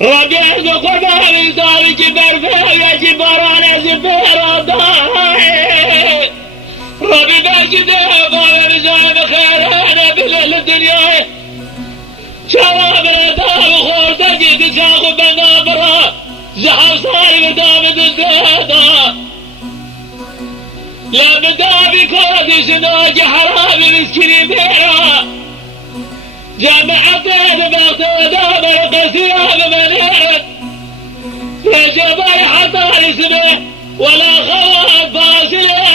ربي يرزق ما من دار جبر فيا جبران زبير ضاحي ربي باجد قال بزايد خيرنا بليل الدنيا شراب الاداب خورتك تشاغ بنابرة زحف صار بدابد الزهدة لا بدابي كودي سناج حرامي مسكري بيرا جمعتين باغتداب القسيام منير في جبل حتى اسمه ولا خوات فاصله